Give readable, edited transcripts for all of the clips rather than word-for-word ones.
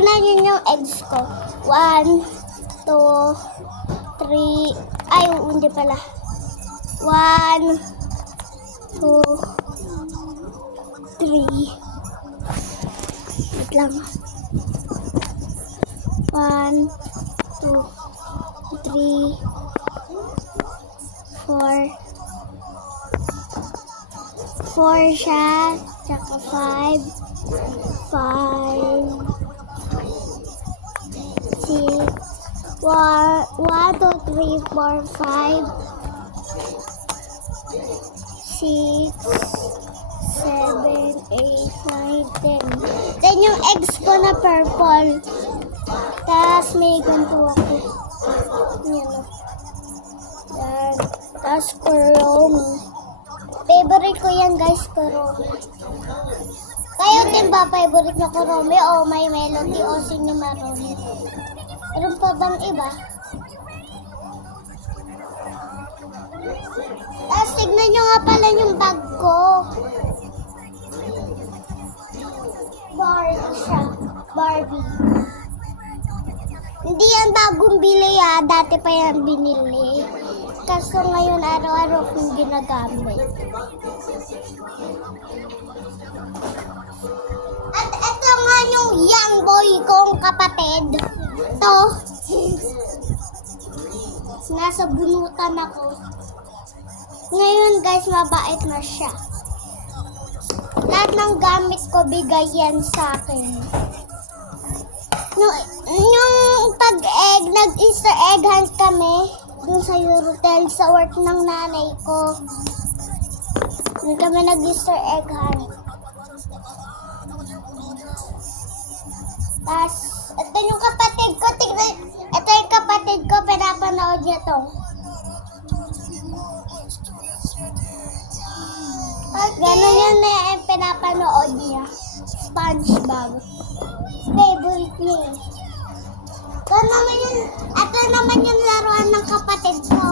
tingnan nyo yung eggs ko. 1, 2, 3. Ay, hindi pala. 1, 2, 3. Wait lang. 1, 2, 3, 4. 4 siya. Tsaka 5. 5. 6. 1, 2, 3, 4, 5. 6, 7, 8, 9, 10. Then yung eggs ko na purple. Tapos may ganito ako. Yan o. Yan. Tapos kuromi. Favorite ko yan guys, kuromi. Kayo din ba favorite na kuromi o may melody o sinimaro? Meron pa bang iba? Tapos tignan nyo nga pala yung bag ko. Barbie siya. Barbie. Hindi yan bagong bili dati pa yan binili. Kaso ngayon araw-araw kong ginagamit. At ito nga yung young boy kong kapatid. Ito. Nasa bunutan ako. Ngayon guys, mabait na siya. Lahat ng gamit ko bigay yan sa akin. Yung pag-egg, nag-Easter egg hunt kami dun sa Eurotel sa work ng nanay ko. Dun kami nag-Easter egg hunt. Tapos, ito yung kapatid ko. Tignan, ito yung kapatid ko, pinapanood niya to. Ganon yun na yung pinapanood niya. SpongeBob. Favorite niya. Ito naman yung laruan ng kapatid ko.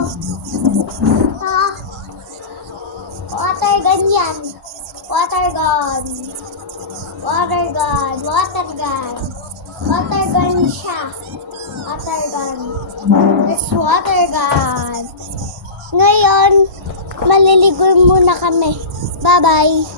Ito. Water gun yan. Water gun. Water gun. Water gun. Water gun siya. Water gun. It's water gun. Ngayon, maliligo muna kami. Bye-bye.